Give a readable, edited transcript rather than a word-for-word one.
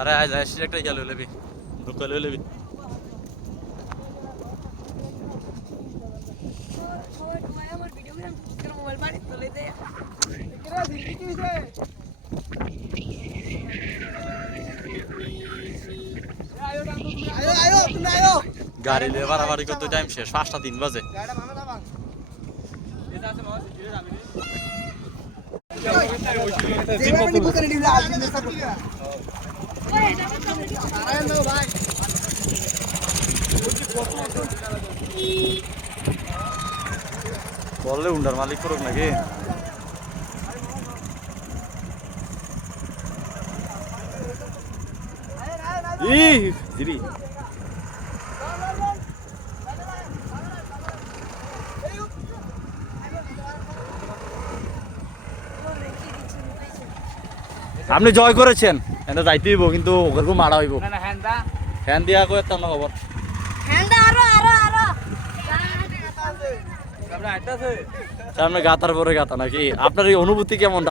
আরে আজ আসি একটা গেল লেবি ঢুকাল লেবি গাড়ি লিয়ে বাড়াবাড়ি করতে টাইম শেষ 5:03 বাজে বললে উন্ডার মালিক করুক নাকি দিদি আপনি জয় করেছেন এটা যাইতে হইব কিন্তু ওকে মারা হইব হ্যান দিয়া কই একটা খবর সামনে গাতার পরে গাতা নাকি আপনার এই অনুভূতি কেমন